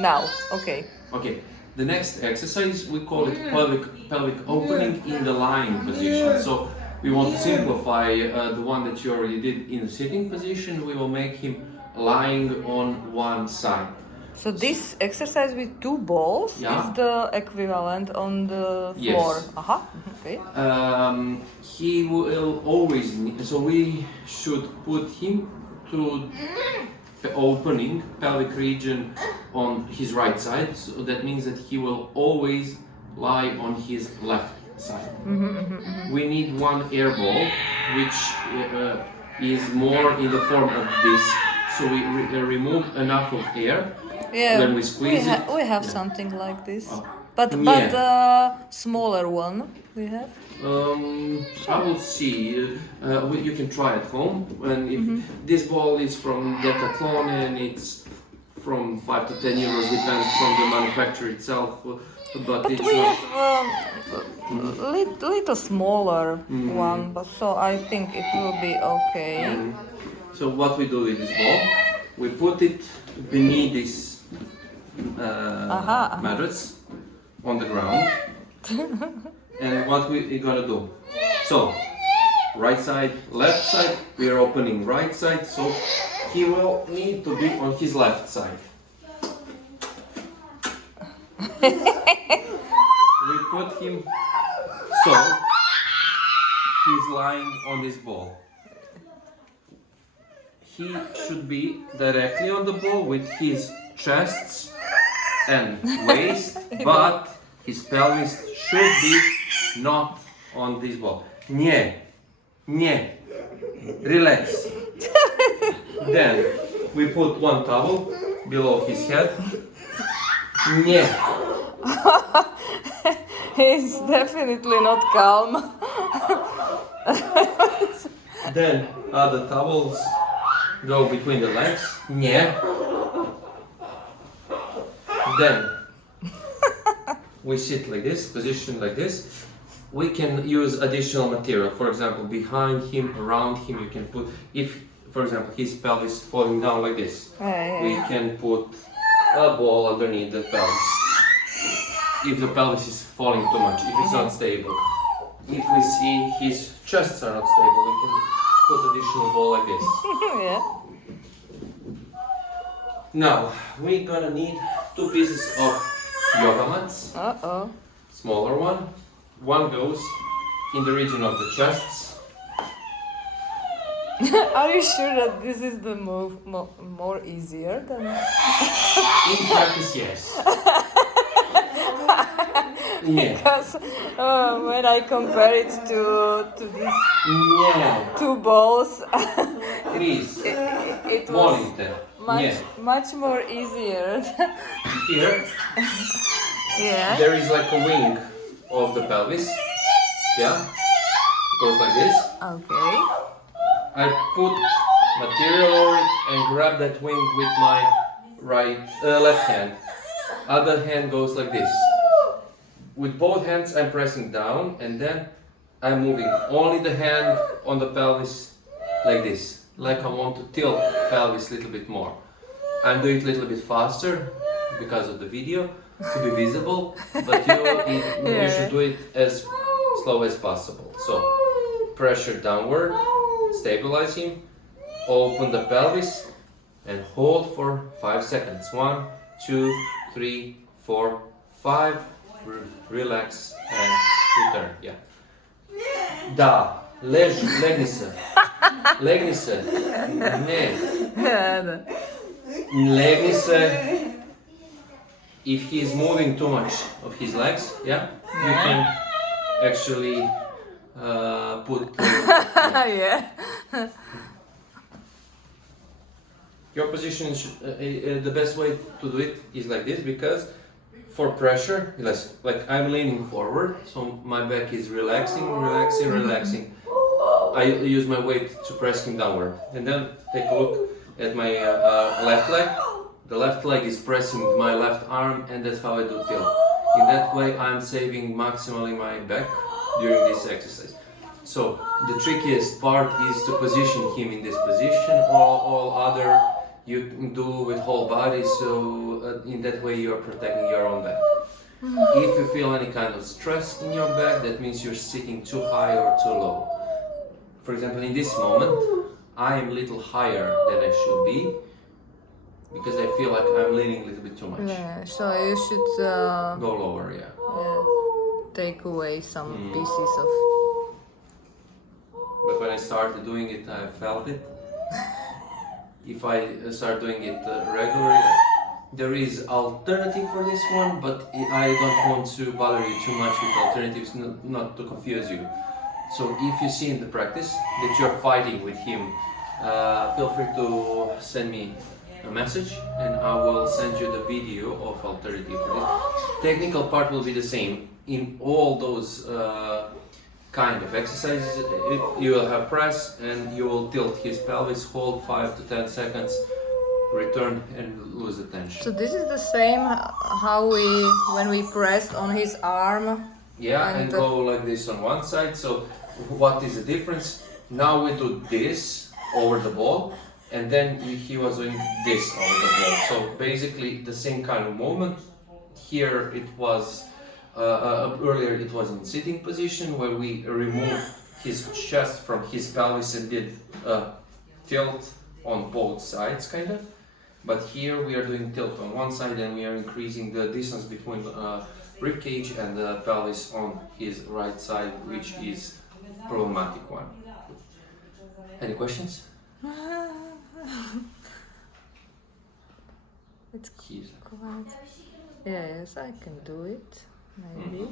Now, okay. Okay. The next exercise, we call it pelvic opening in the lying position. So we want to simplify the one that you already did in the sitting position. We will make him lying on one side. So this exercise with two balls Yeah. is the equivalent on the Yes. floor. Aha. Okay. He will always need, so we should put him to the opening pelvic region on his right side. So that means that he will always lie on his left side. We need one air ball, which is more in the form of this. So we remove enough of air. Yeah. When we squeeze it. We have Yeah. something like this, Oh. but smaller one we have. I will see. You can try at home. And if this ball is from Decathlon and it's from 5 to 10 euros, depends from the manufacturer itself. But it's We not. have little smaller one, but so I think it will be okay. So what we do with this ball, we put it beneath this mattress on the ground. And what we gonna do? So, right side, left side, we are opening right side, so he will need to be on his left side. We put him so he's lying on this ball. He should be directly on the ball with his chest and waist, but his pelvis should be not on this ball. Nie. Relax. Then we put one towel below his head. Nie. He's definitely not calm. Then other towels go between the legs. Nie. Then we sit like this, position like this. We can use additional material. For example, behind him, around him, you can put, if, for example, his pelvis is falling down like this, we can put a ball underneath the pelvis. If the pelvis is falling too much, if it's not stable. If we see his chests are not stable, we can put additional ball like this. Yeah. Now, we're gonna need 2 pieces of yoga mats. Smaller one. One goes in the region of the chests. Are you sure that this is the move more easier than? In practice, yes. Yeah. Because when I compare it to these Yeah. two balls, Please. it was Monitor. much more easier. Here, Yeah. there is like a wing of the pelvis. Yeah. Goes like this. Okay. I put material over it and grab that wing with my left hand. Other hand goes like this. With both hands I'm pressing down and then I'm moving only the hand on the pelvis like this. Like I want to tilt pelvis a little bit more. I'm doing it a little bit faster because of the video to be visible, but you should do it as slow as possible. So pressure downward, stabilize him, open the pelvis and hold for 5 seconds. 1, 2, 3, 4, 5. Relax and return. Yeah. Da. Legni se. Legni se. Ne. Legni se. If he is moving too much of his legs, yeah, you can actually put. Yeah. Your position the best way to do it is like this, because for pressure, like I'm leaning forward, so my back is relaxing. I use my weight to press him downward, and then take a look at my left leg. The left leg is pressing my left arm, and that's how I do tilt. In that way, I'm saving maximally my back during this exercise. So the trickiest part is to position him in this position. All other you do with whole body, so in that way you are protecting your own back. If you feel any kind of stress in your back, that means you're sitting too high or too low. For example, in this moment, I am a little higher than I should be because I feel like I'm leaning a little bit too much. Yeah, so you should Go lower, yeah. take away some pieces of. But when I started doing it, I felt it. If I start doing it regularly, there is alternative for this one, but I don't want to bother you too much with alternatives, not to confuse you. So if you see in the practice that you're fighting with him, feel free to send me a message and I will send you the video of alternative for this. Technical part will be the same. In all those kind of exercises, you will have press and you will tilt his pelvis, hold 5 to 10 seconds, return and lose the tension. So this is the same how when we pressed on his arm. Yeah, and go like this on one side. So what is the difference? Now we do this over the ball, and then he was doing this over the ball. So basically the same kind of movement. Here it was, earlier it was in sitting position where we removed his chest from his pelvis and did tilt on both sides kind of. But here we are doing tilt on one side and we are increasing the distance between rib cage and the pelvis on his right side, which is problematic one. Any questions? It's quite. Yes, I can do it. Maybe.